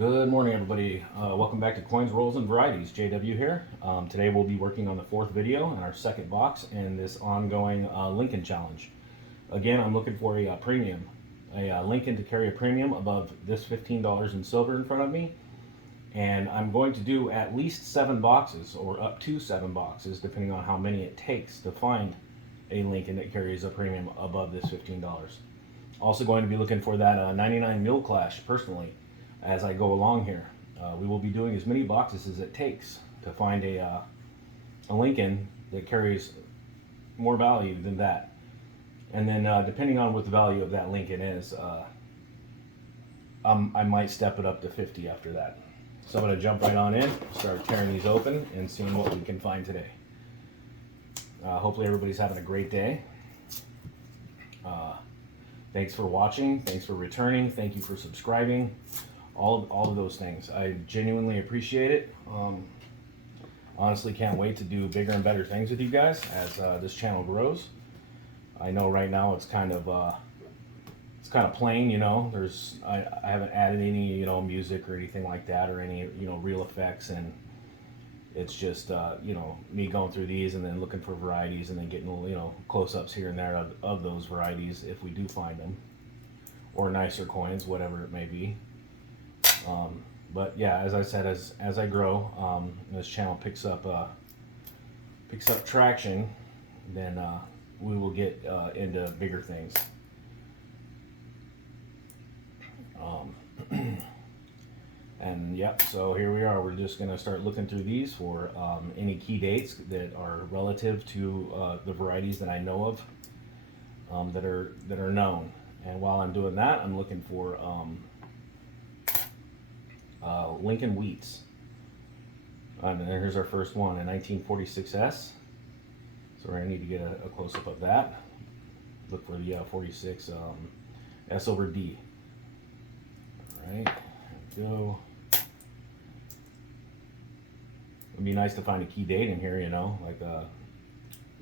Good morning, everybody. Welcome back to Coins, Rolls, and Varieties. JW here. Today we'll be working on the fourth video in our second box in this ongoing Lincoln challenge. Again, I'm looking for a premium, a Lincoln to carry a premium above this $15 in silver in front of me. And I'm going to do at least 7 boxes or up to 7 boxes, depending on how many it takes to find a Lincoln that carries a premium above this $15. Also going to be looking for that 99 Mule Clash personally. As I go along here, we will be doing as many boxes as it takes to find a Lincoln that carries more value than that. And then depending on what the value of that Lincoln is, I might step it up to 50 after that. So I'm going to jump right on in, start tearing these open and seeing what we can find today. Hopefully everybody's having a great day. Thanks for watching, thanks for returning, thank you for subscribing. All of those things. I genuinely appreciate it. Honestly can't wait to do bigger and better things with you guys as this channel grows. I know right now it's kind of plain, you know. I haven't added any, you know, music or anything like that, or any, you know, real effects, and it's just you know, me going through these and then looking for varieties and then getting, you know, close-ups here and there of those varieties if we do find them, or nicer coins, whatever it may be. But yeah, as I said, as I grow, this channel picks up traction, then we will get into bigger things. And yep, so here we are. We're just going to start looking through these for any key dates that are relative to the varieties that I know of, that are known. And while I'm doing that, I'm looking for Lincoln Wheats. And here's our first one, a 1946S. So we're going to need to get a close-up of that. Look for the 46 S over D. Alright, there we go. It'd be nice to find a key date in here, you know, like a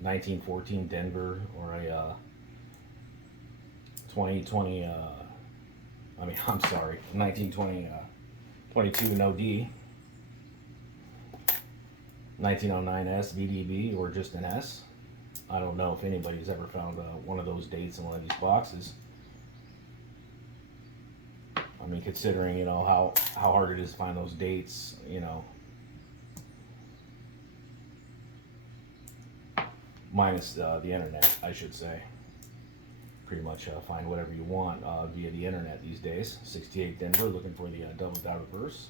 1914 Denver, or a 2020, I'm sorry, 1920, 22 no D, 1909 S VDB, or just an S. I don't know if anybody's ever found one of those dates in one of these boxes. I mean, considering, you know, how hard it is to find those dates, you know, minus the internet, I should say. Pretty much find whatever you want via the internet these days. 68 Denver, looking for the double die reverse.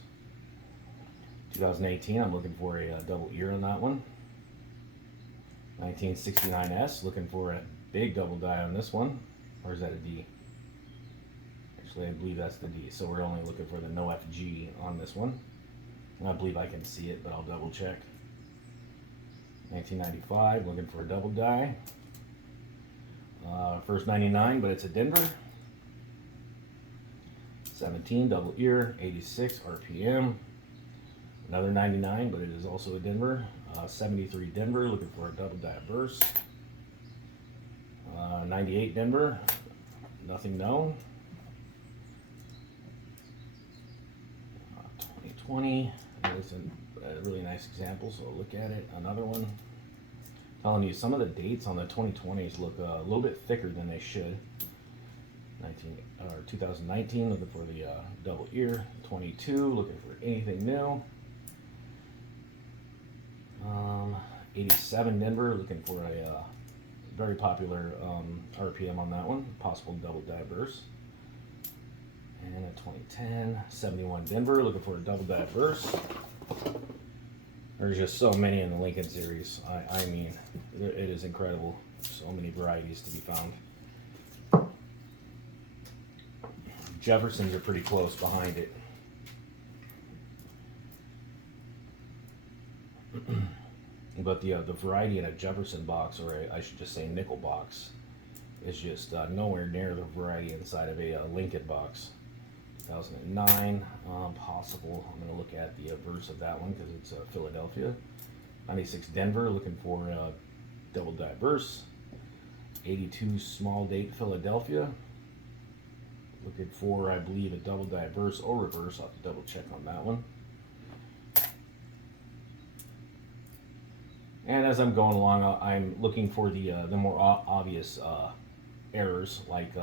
2018, I'm looking for a double ear on that one. 1969S, looking for a big double die on this one. Or is that a D? Actually, I believe that's the D. So we're only looking for the no FG on this one. I believe I can see it, but I'll double check. 1995, looking for a double die. First 99, but it's a Denver. 17 double ear, 86 RPM. Another 99, but it is also a Denver. 73 Denver, looking for a double die burst. 98 Denver, nothing known. 2020, that's a really nice example, so look at it. Another one. Telling you, some of the dates on the 2020s look a little bit thicker than they should. 2019, looking for the double ear. 22, looking for anything new. 87 Denver, looking for a very popular RPM on that one, possible double die burst. And a 2010, 71 Denver, looking for a double die burst. There's just so many in the Lincoln series. I mean, it is incredible. So many varieties to be found. Jeffersons are pretty close behind it. But the variety in a Jefferson box, or I should just say nickel box, is just nowhere near the variety inside of a Lincoln box. 2009, possible. I'm going to look at the verse of that one because it's Philadelphia. 96 Denver, looking for a double die verse. 82 small date Philadelphia. Looking for, I believe, a double diverse or reverse. I'll have to double check on that one. And as I'm going along, I'm looking for the more obvious errors, like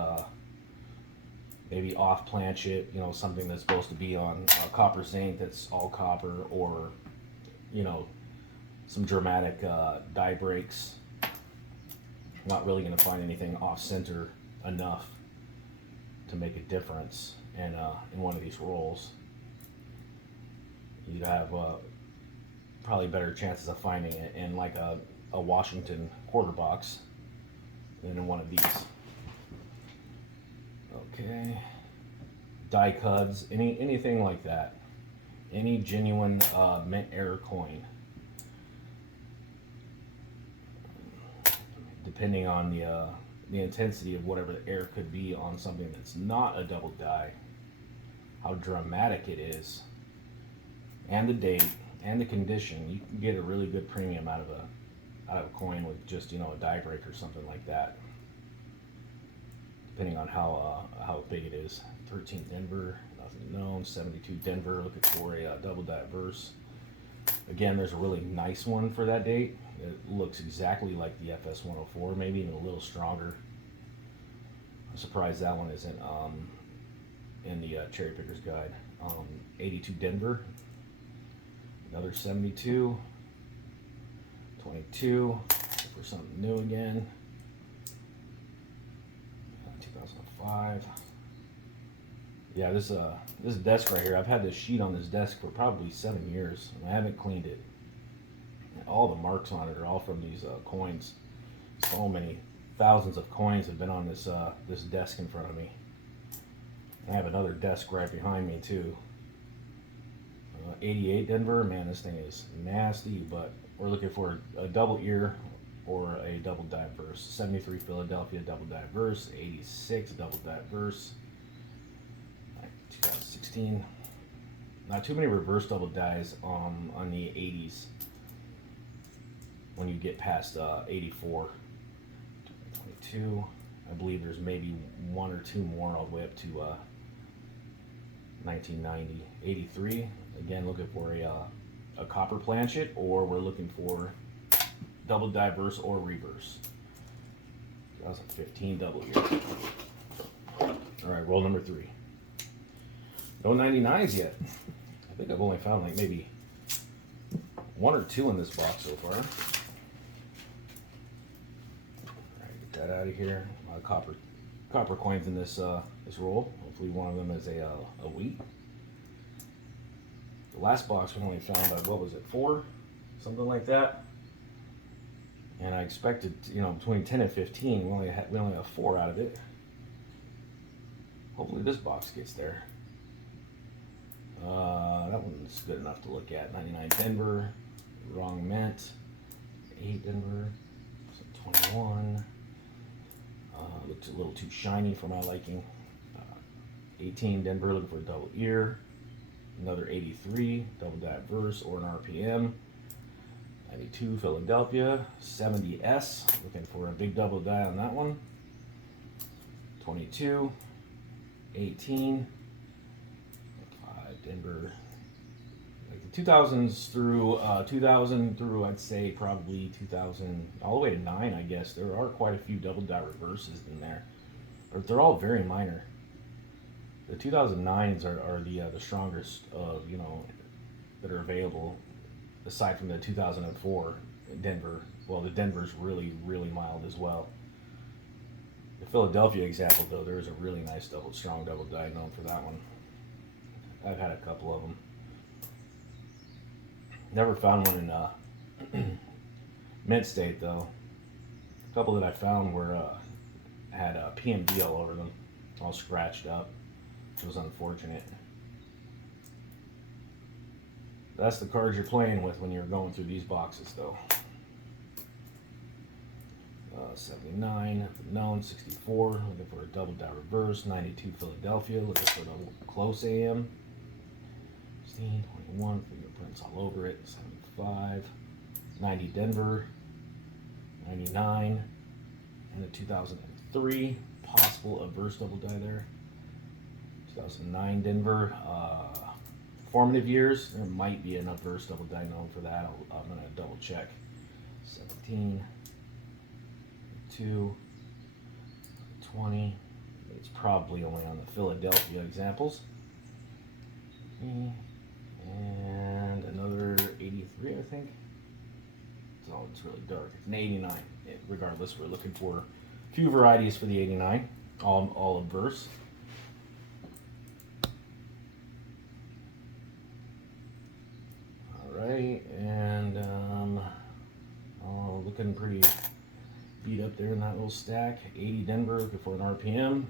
maybe off planchet, you know, something that's supposed to be on copper zinc that's all copper, or, you know, some dramatic die breaks. Not really going to find anything off center enough to make a difference in one of these rolls. You'd have probably better chances of finding it in like a Washington quarter box than in one of these. Okay, die cuts, anything like that, any genuine mint error coin. Depending on the intensity of whatever the error could be on something that's not a double die, how dramatic it is, and the date and the condition, you can get a really good premium out of a coin with just, you know, a die break or something like that. Depending on how big it is. 13 Denver, nothing known. 72 Denver, looking for a double diverse. Again, there's a really nice one for that date. It looks exactly like the FS104, maybe even a little stronger. I'm surprised that one isn't in the Cherry Picker's Guide. 82 Denver, another 72, 22, for something new again. 2005. Yeah, this desk right here, I've had this sheet on this desk for probably 7 years, and I haven't cleaned it. And all the marks on it are all from these coins. So many thousands of coins have been on this this desk in front of me. I have another desk right behind me too. 88 Denver, man, this thing is nasty, but we're looking for a double ear or a double diverse. 73 Philadelphia double diverse, 86 double diverse, 2016. Not too many reverse double dies on the 80s when you get past 84. 22. I believe there's maybe one or two more all the way up to 1990. 83. Again, looking for a copper planchet, or we're looking for double diverse or reverse. 2015 double ear. All right, roll number 3. No 99s yet. I think I've only found like maybe 1 or 2 in this box so far. All right, get that out of here. A lot of copper coins in this this roll. Hopefully one of them is a wheat. The last box we only found, what was it, 4? Something like that. And I expected, you know, between 10 and 15, we only have 4 out of it. Hopefully this box gets there. That one's good enough to look at. 99 Denver, wrong mint. 8 Denver, 21. Looks a little too shiny for my liking. 18 Denver, looking for a double ear. Another 83, double diverse or an RPM. 92 Philadelphia, 70S, looking for a big double die on that one. 22, 18, 5 Denver. Like the 2000s through 2000 through, I'd say probably 2000 all the way to 9, I guess. There are quite a few double die reverses in there, but they're all very minor. The 2009s are the strongest of, you know, that are available, aside from the 2004 Denver. Well, the Denver's really mild as well. The Philadelphia example, though, there is a really nice strong double die known for that one. I've had a couple of them. Never found one in mint state though. A couple that I found were had PMD all over them, all scratched up. Which was unfortunate. That's the cards you're playing with when you're going through these boxes, though. 79, known. 64, looking for a double die reverse. 92 Philadelphia, looking for the close AM. 16, 21, fingerprints all over it. 75, 90 Denver, 99, and the 2003 possible adverse double die there. 2009 Denver. Formative years, there might be an adverse double diagonal for that. I'm going to double check. 17, 2, 20. It's probably only on the Philadelphia examples. And another 83, I think. So it's really dark. It's an 89. Regardless, we're looking for a few varieties for the 89, all adverse. All right, and looking pretty beat up there in that little stack. 80 Denver, looking for an RPM.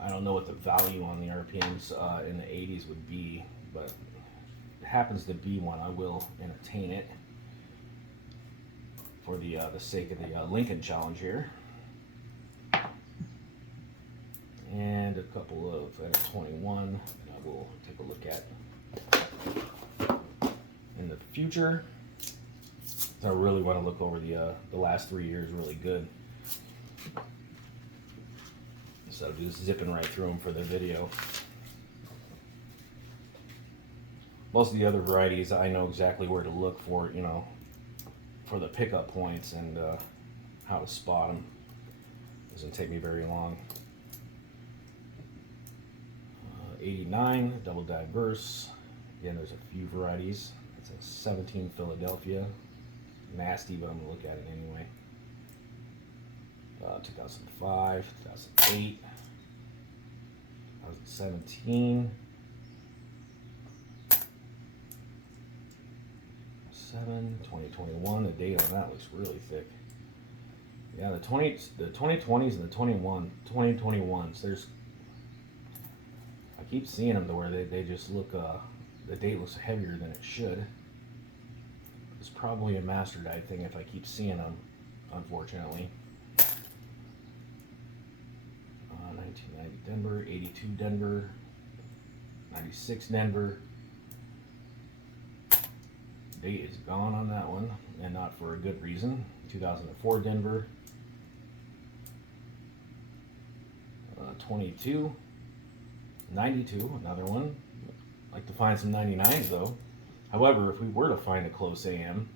I don't know what the value on the RPMs in the 80s would be, but if it happens to be one, I will entertain it for the sake of the Lincoln challenge here. And a couple of 21 that I will take a look at in the future. I really want to look over the last 3 years really good. So just zipping right through them for the video. Most of the other varieties, I know exactly where to look for, you know, for the pickup points and how to spot them. Doesn't take me very long. 89, double diverse. Again, there's a few varieties. It's a 17 Philadelphia. Nasty, but I'm going to look at it anyway. 2005, 2008, 2017, 2021. The date on that looks really thick. Yeah, the 2020s and the 2021s. There's, I keep seeing them to where they just look. The date looks heavier than it should. It's probably a master guide thing if I keep seeing them, unfortunately. 1990 Denver, 82 Denver, 96 Denver. Date is gone on that one, and not for a good reason. 2004 Denver, 22, 92, another one. I'd like to find some 99s though. However, if we were to find a close AM,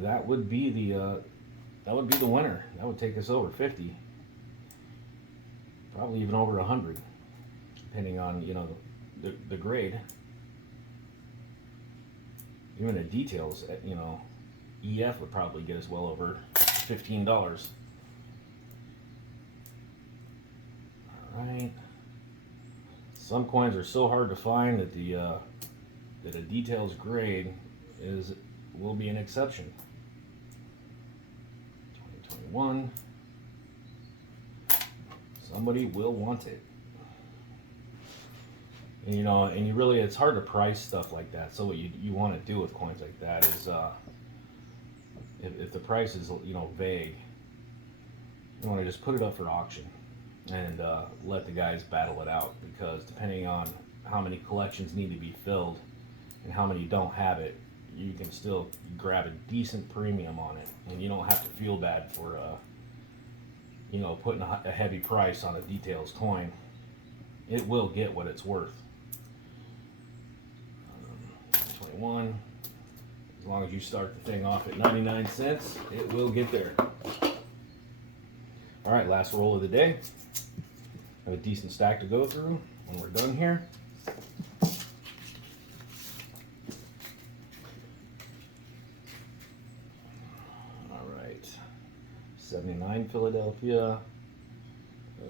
that would be the winner. That would take us over 50. Probably even over 100, depending on, you know, the grade. Even the details, you know, EF would probably get us well over $15. All right. Some coins are so hard to find that that a details grade will be an exception. 2021. Somebody will want it. And, you know, and it's hard to price stuff like that. So what you want to do with coins like that is, if the price is, you know, vague, you want to just put it up for auction and let the guys battle it out, because depending on how many collections need to be filled and how many don't have it, you can still grab a decent premium on it, and you don't have to feel bad for you know, putting a heavy price on a details coin. It will get what it's worth. 21. As long as you start the thing off at 99 cents, it will get there. All right, last roll of the day. Have a decent stack to go through when we're done here. All right, 79 Philadelphia,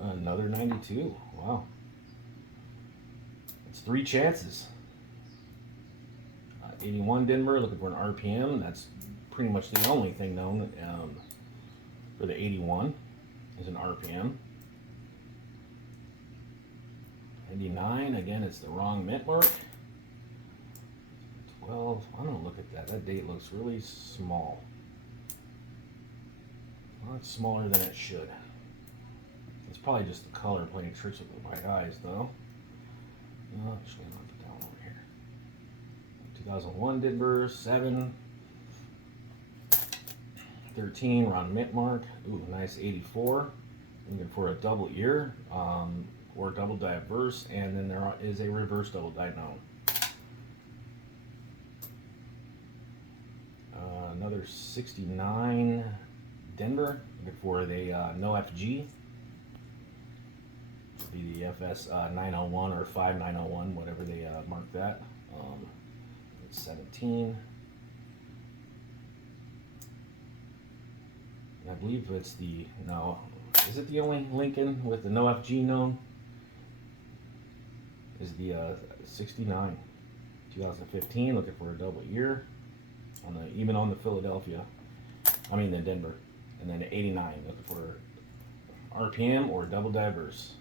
another 92. Wow, it's 3 chances. 81 Denver, looking for an RPM. That's pretty much the only thing known for the 81 is an RPM. 99, again, it's the wrong mint mark. 12, I'm gonna look at that. That date looks really small. Well, it's smaller than it should. It's probably just the color playing tricks with my eyes, though. No, actually, I'll put that one over here. 2001 Denver, 7. 13, round mint mark. Ooh, nice 84. looking for a double ear or double diverse, and then there is a reverse double die known. Another 69 Denver, looking for the no FG. Be the FS 901 or 5901, whatever they mark that. 17. And I believe it's the, no, is it the only Lincoln with the no FG known? Is the 69, 2015, looking for a double ear. Even on the Philadelphia, I mean the Denver. And then 89, looking for RPM or double diverse.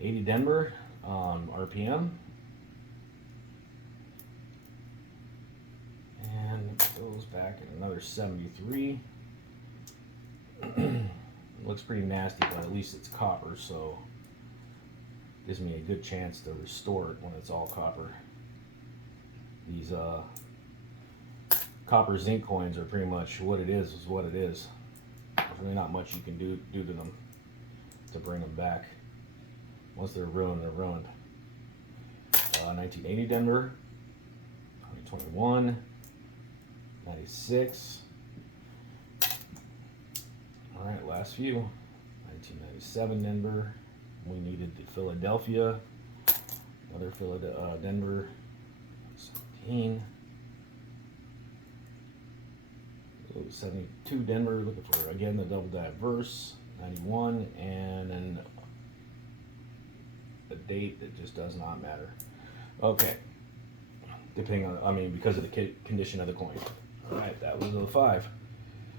80 Denver, RPM. And goes back at another 73. Looks pretty nasty, but at least it's copper, so gives me a good chance to restore it when it's all copper. These copper zinc coins are pretty much what it is what it is. There's really not much you can do to them to bring them back. Once they're ruined, they're ruined. 1980 Denver, 2021, 96. All right, last few. 1997 Denver. We needed the Philadelphia. Another Philadelphia, Denver. 17. 72 Denver, looking for again the double diverse. 91, and then a date that just does not matter. Okay, depending on, I mean, because of the condition of the coin. All right, that was the 5.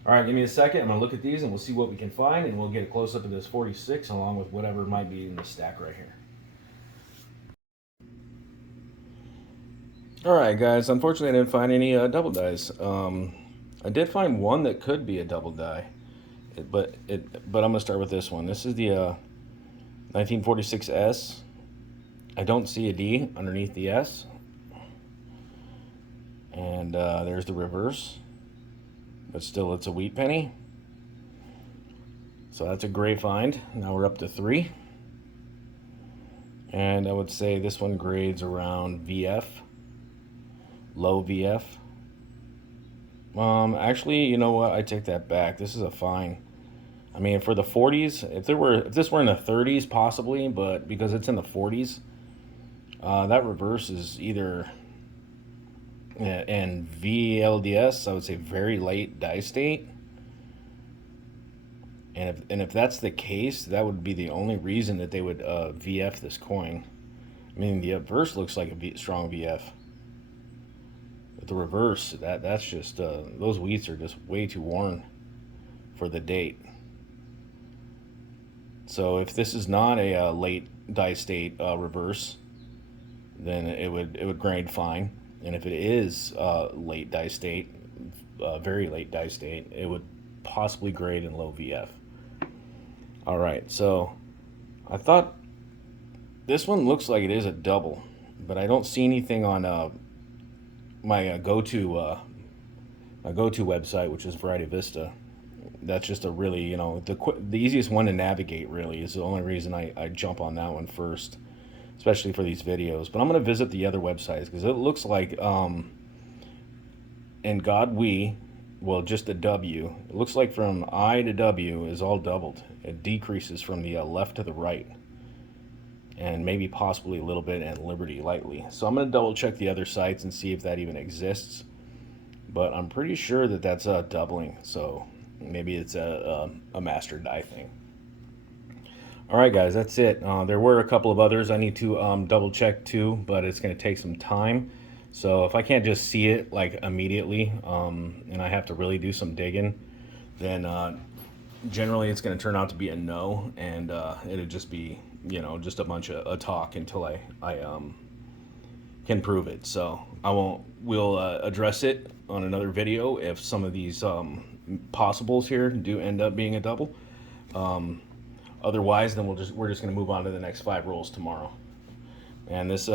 All right, give me a second. I'm gonna look at these and we'll see what we can find, and we'll get a close up of this 46 along with whatever might be in the stack right here. All right, guys. Unfortunately, I didn't find any double dies. I did find one that could be a double die, but I'm gonna start with this one. This is the 1946 S. I don't see a D underneath the S, and there's the reverse, but still it's a wheat penny. So that's a great find. Now we're up to 3, and I would say this one grades around VF, low VF. Actually, you know what? I take that back. This is a fine. I mean, for the 40s, if this were in the 30s, possibly, but because it's in the 40s, that reverse is either in VLDS, I would say very late die state. And if that's the case, that would be the only reason that they would VF this coin. I mean, the reverse looks like a strong VF. The reverse, that's just those wheats are just way too worn for the date. So if this is not a late die state reverse, then it would grade fine. And if it is late die state, very late die state, it would possibly grade in low VF. All right, so I thought this one looks like it is a double, but I don't see anything on my go-to website, which is Variety Vista. That's just a really, you know, the easiest one to navigate. Really is the only reason I jump on that one first, especially for these videos. But I'm going to visit the other websites because it looks like in God We, well, just a W. It looks like from I to W is all doubled. It decreases from the left to the right, and maybe possibly a little bit in Liberty lightly. So I'm going to double check the other sites and see if that even exists. But I'm pretty sure that that's doubling. So maybe it's a master die thing. All right, guys, that's it. There were a couple of others I need to double check too, but it's going to take some time. So if I can't just see it like immediately, and I have to really do some digging, then generally it's going to turn out to be a no, and it'll just be, you know, just a bunch of talk until I can prove it. So we'll address it on another video if some of these possibles here do end up being a double. Otherwise, then we're just going to move on to the next 5 rolls tomorrow. And this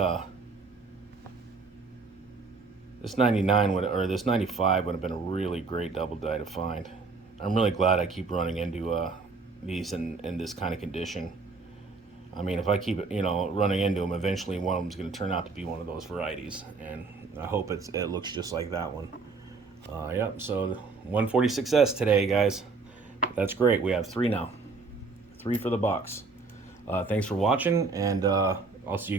99 or this 95 would have been a really great double die to find. I'm really glad I keep running into these in this kind of condition. I mean, if I keep, you know, running into them, eventually one of them is going to turn out to be one of those varieties, and I hope it looks just like that one. Yep, so 146S today, guys. That's great. We have 3 now. 3 for the box. Thanks for watching, and I'll see you